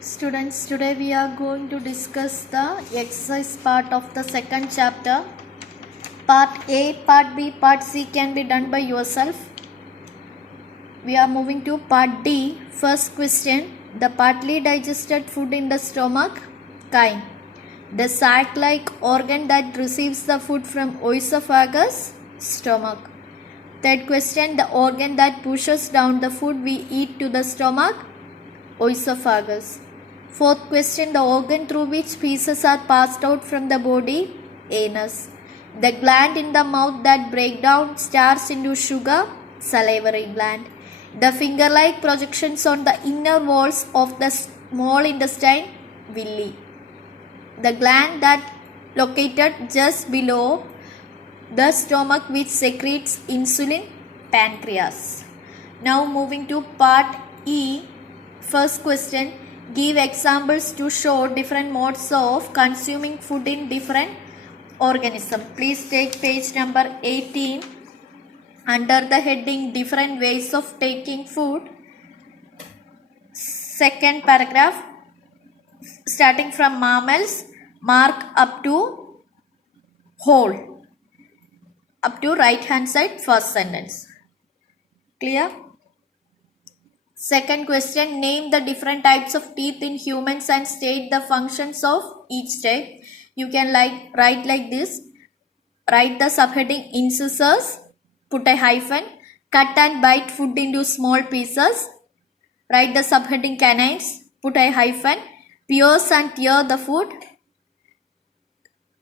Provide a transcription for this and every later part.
Students, today we are going to discuss the exercise part of the second chapter. Part A, Part B, Part C can be done by yourself. We are moving to Part D. First question, the partly digested food in the stomach, chyme. The sac-like organ that receives the food from oesophagus, stomach. Third question, the organ that pushes down the food we eat to the stomach, oesophagus. Fourth question, the organ through which pieces are passed out from the body, anus. The gland in the mouth that break down starch into sugar, salivary gland. The finger-like projections on the inner walls of the small intestine, villi. The gland that located just below the stomach which secretes insulin, pancreas. Now moving to part E. First question, give examples to show different modes of consuming food in different organisms. Please take page number 18 under the heading different ways of taking food. Second paragraph, starting from mammals, mark up to whole, up to right hand side first sentence. Clear? Second question, name the different types of teeth in humans and state the functions of each type. You can write like this. Write the subheading incisors, put a hyphen, cut and bite food into small pieces. Write the subheading canines, put a hyphen, pierce and tear the food.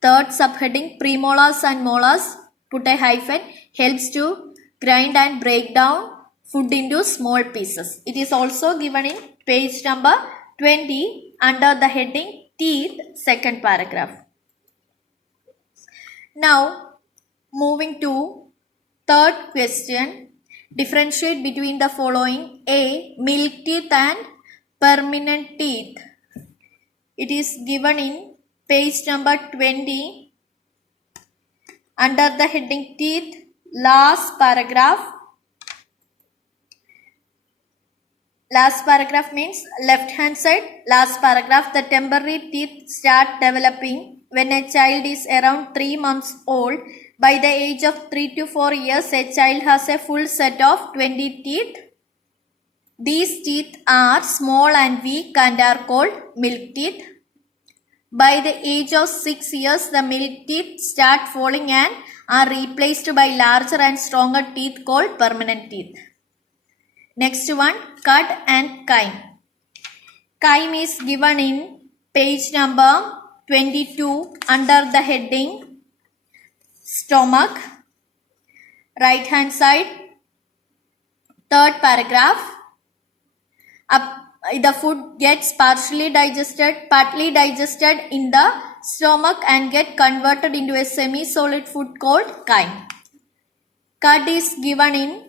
Third subheading premolars and molars, put a hyphen, helps to grind and break down food into small pieces. It is also given in page number 20 under the heading teeth, second paragraph. Now moving to third question, differentiate between the following. A, milk teeth and permanent teeth. It is given in page number 20 under the heading teeth, last paragraph. Last paragraph means left hand side, last paragraph. The temporary teeth start developing when a child is around 3 months old. By the age of 3 to 4 years, a child has a full set of 20 teeth. These teeth are small and weak and are called milk teeth. By the age of 6 years, the milk teeth start falling and are replaced by larger and stronger teeth called permanent teeth. Next one, cud and chyme. Chyme is given in page number 22 under the heading stomach, right hand side, third paragraph. The food gets partly digested in the stomach and get converted into a semi-solid food called chyme. Cud is given in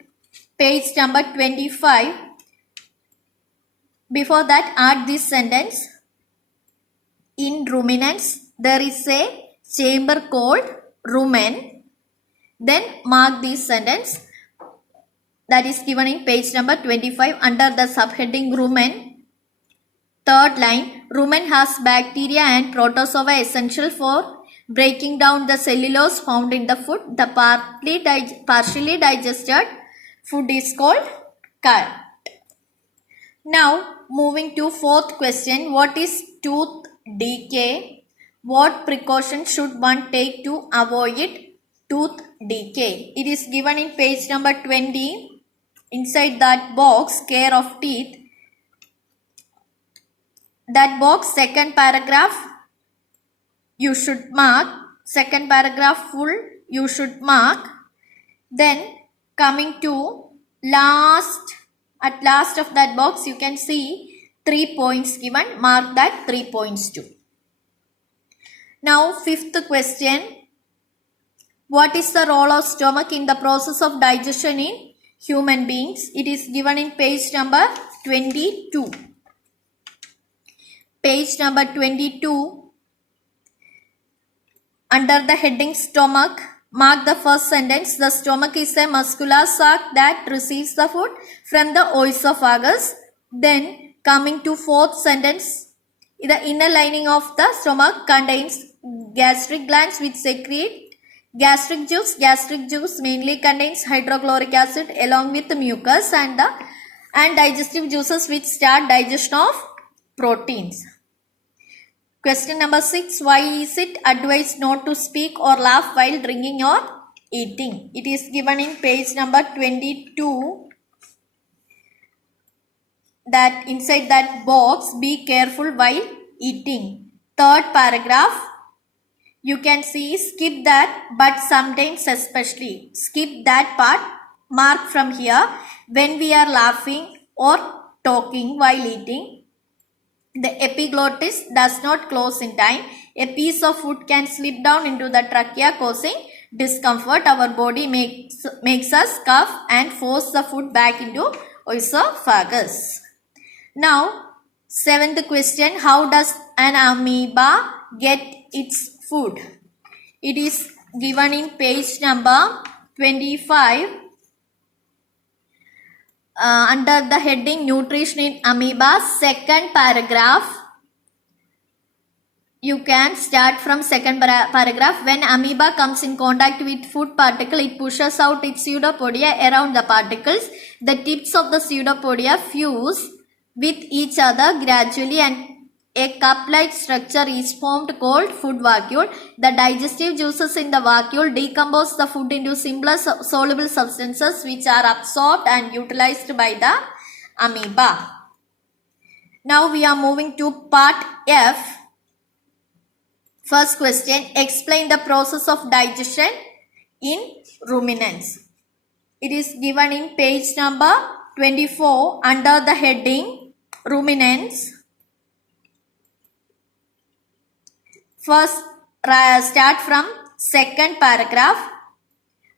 page number 25. Before that, add this sentence. In ruminants, there is a chamber called rumen. Then mark this sentence. That is given in page number 25 under the subheading rumen. Third line, rumen has bacteria and protozoa essential for breaking down the cellulose found in the food. The partially digested food is called cud. Now moving to fourth question, what is tooth decay? What precautions should one take to avoid tooth decay? It is given in page number 20. Inside that box, care of teeth. That box, second paragraph, you should mark. Second paragraph full, you should mark. Then coming to at last of that box, you can see 3 points given. Mark that 3 points too. Now fifth question, what is the role of stomach in the process of digestion in human beings? It is given in page number 22. Page number 22 under the heading stomach, mark the first sentence. The stomach is a muscular sac that receives the food from the oesophagus. Then coming to fourth sentence, the inner lining of the stomach contains gastric glands which secrete gastric juice. Gastric juice mainly contains hydrochloric acid along with mucus and digestive juices which start digestion of proteins. Question number 6. Why is it advised not to speak or laugh while drinking or eating? It is given in page number 22. That inside that box, be careful while eating. Third paragraph, you can see skip that, but sometimes especially. Skip that part, mark from here. When we are laughing or talking while eating, the epiglottis does not close in time. A piece of food can slip down into the trachea causing discomfort. Our body makes us cough and force the food back into esophagus. Now, seventh question, how does an amoeba get its food? It is given in page number 25 under the heading Nutrition in Amoeba, second paragraph. You can start from second paragraph. When amoeba comes in contact with food particle, it pushes out its pseudopodia around the particles. The tips of the pseudopodia fuse with each other gradually and a cup-like structure is formed called food vacuole. The digestive juices in the vacuole decompose the food into simpler soluble substances which are absorbed and utilized by the amoeba. Now we are moving to part F. First question, explain the process of digestion in ruminants. It is given in page number 24 under the heading ruminants. First, start from second paragraph.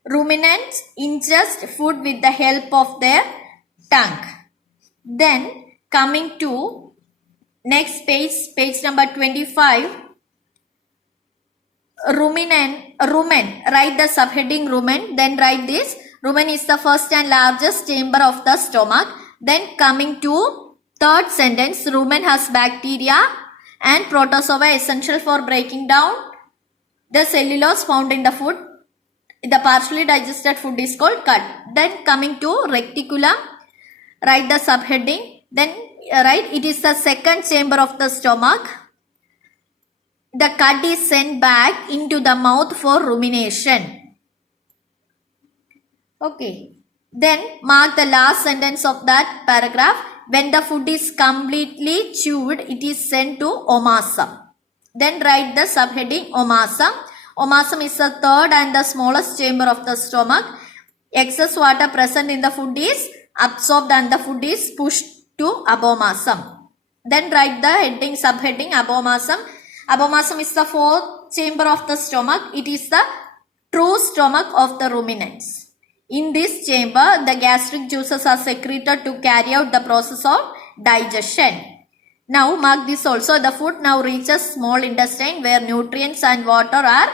Ruminants ingest food with the help of their tongue. Then coming to next page, page number 25. Rumen, write the subheading rumen, then write this. Rumen is the first and largest chamber of the stomach. Then coming to third sentence, rumen has bacteria and protozoa essential for breaking down the cellulose found in the food. The partially digested food is called cud. Then coming to reticulum, write the subheading. Then write it is the second chamber of the stomach. The cud is sent back into the mouth for rumination. Okay. Then mark the last sentence of that paragraph. When the food is completely chewed, it is sent to omasum. Then write the subheading omasum. Omasum is the third and the smallest chamber of the stomach. Excess water present in the food is absorbed and the food is pushed to abomasum. Then write the heading, subheading abomasum. Abomasum is the fourth chamber of the stomach. It is the true stomach of the ruminants. In this chamber, the gastric juices are secreted to carry out the process of digestion. Now mark this also. The food now reaches small intestine where nutrients and water are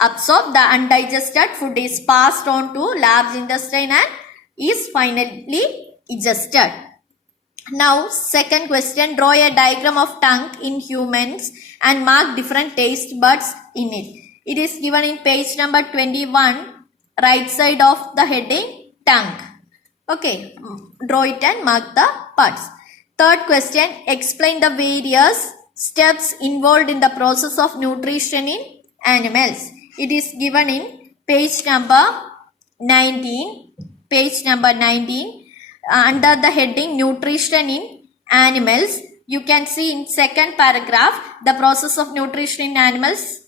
absorbed. The undigested food is passed on to large intestine and is finally digested. Now second question, draw a diagram of tongue in humans and mark different taste buds in it. It is given in page number 21. Right side of the heading tongue. Okay, draw it and mark the parts. Third question, explain the various steps involved in the process of nutrition in animals. It is given in page number 19. Page number 19 under the heading nutrition in animals. You can see in second paragraph the process of nutrition in animals.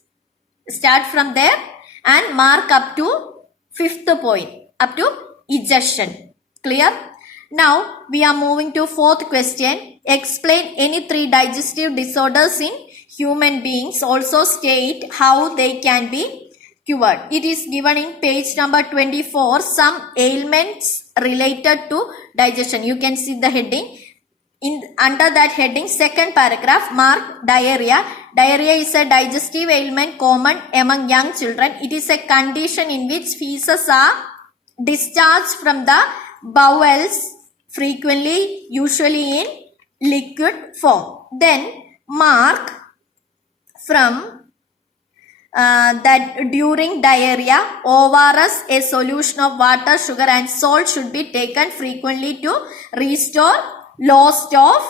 Start from there and mark up to fifth point, up to digestion. Clear? Now we are moving to fourth question. Explain any three digestive disorders in human beings. Also state how they can be cured. It is given in page number 24. Some ailments related to digestion. You can see the heading. Under that heading, second paragraph, mark diarrhea. Diarrhea is a digestive ailment common among young children. It is a condition in which feces are discharged from the bowels frequently, usually in liquid form. Then mark from that during diarrhea, ORS, a solution of water, sugar and salt should be taken frequently to restore loss of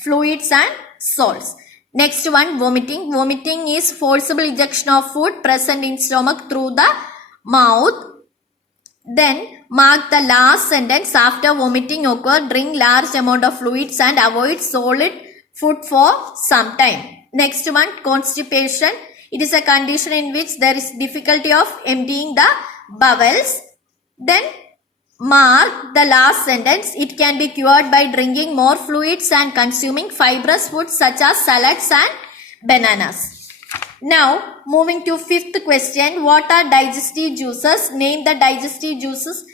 fluids and salts. Next one, vomiting. Vomiting is forcible ejection of food present in stomach through the mouth. Then mark the last sentence. After vomiting occur, drink large amount of fluids and avoid solid food for some time. Next one, constipation. It is a condition in which there is difficulty of emptying the bowels. Then mark the last sentence. It can be cured by drinking more fluids and consuming fibrous foods such as salads and bananas. Now, moving to fifth question. What are digestive juices? Name the digestive juices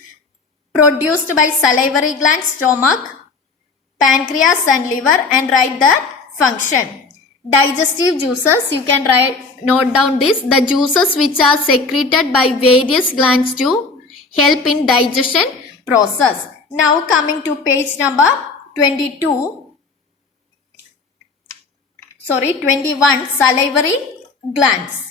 produced by salivary gland, stomach, pancreas and liver, and write the function. Digestive juices, you can note down this. The juices which are secreted by various glands to help in digestion process. Now coming to page number 21, salivary glands.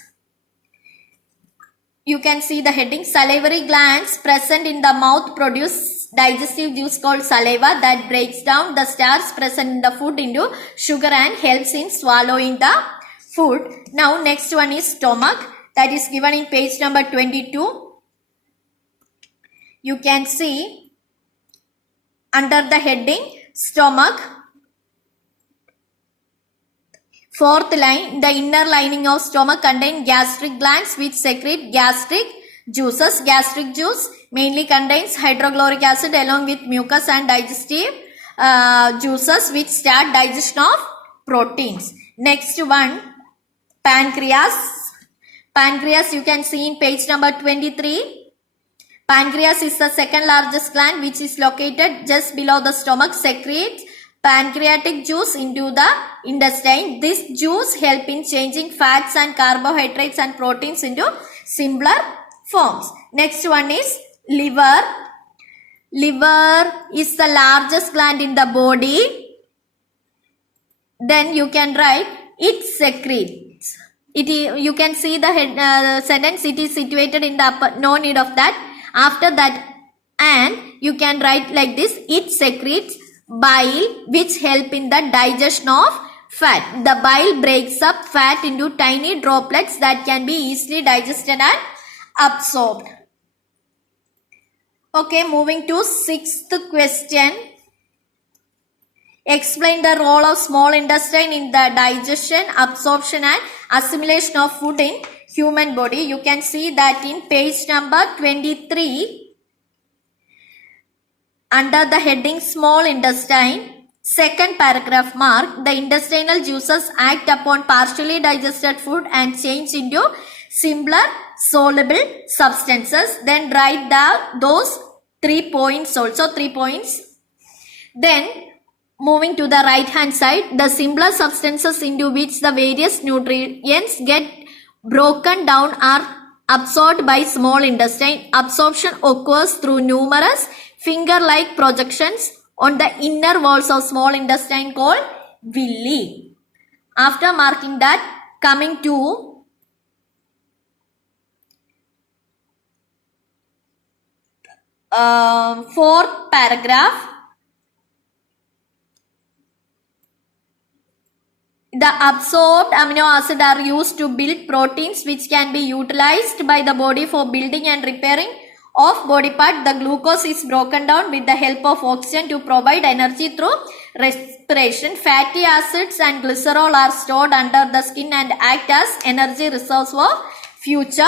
You can see the heading. Salivary glands present in the mouth produce digestive juice called saliva that breaks down the starch present in the food into sugar and helps in swallowing the food. Now next one is stomach, that is given in page number 22. You can see under the heading stomach, fourth line, the inner lining of stomach contains gastric glands which secrete gastric juices. Gastric juice mainly contains hydrochloric acid along with mucus and digestive juices which start digestion of proteins. Next one, pancreas. Pancreas you can see in page number 23. Pancreas is the second largest gland which is located just below the stomach, secretes pancreatic juice into the intestine. This juice helps in changing fats and carbohydrates and proteins into simpler forms. Next one is liver. Liver is the largest gland in the body. Then you can write it secretes. You can see the sentence. It is situated in the upper. No need of that. After that, and you can write like this. It secretes bile which help in the digestion of fat. The bile breaks up fat into tiny droplets that can be easily digested and absorbed. Okay, moving to sixth question. Explain the role of small intestine in the digestion, absorption and assimilation of food in human body. You can see that in page number 23 under the heading small intestine, second paragraph mark, the intestinal juices act upon partially digested food and change into simpler soluble substances. Then write those 3 points also, 3 points. Then moving to the right hand side, the simpler substances into which the various nutrients get broken down are absorbed by small intestine. Absorption occurs through numerous finger-like projections on the inner walls of small intestine called villi. After marking that, coming to fourth paragraph. The absorbed amino acids are used to build proteins which can be utilized by the body for building and repairing of body part. The glucose is broken down with the help of oxygen to provide energy through respiration. Fatty acids and glycerol are stored under the skin and act as energy reserves for future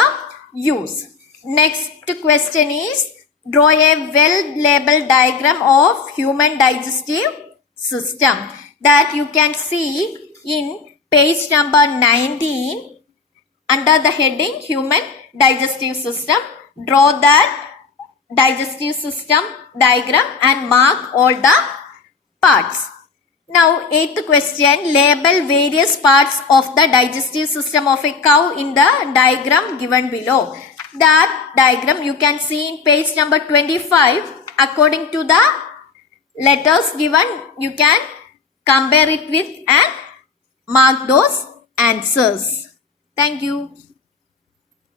use. Next question is, draw a well-labeled diagram of human digestive system. That you can see in page number 19 under the heading human digestive system. Draw that digestive system diagram and mark all the parts. Now 8th question, label various parts of the digestive system of a cow in the diagram given below. That diagram you can see in page number 25. According to the letters given, you can compare it with and mark those answers. Thank you.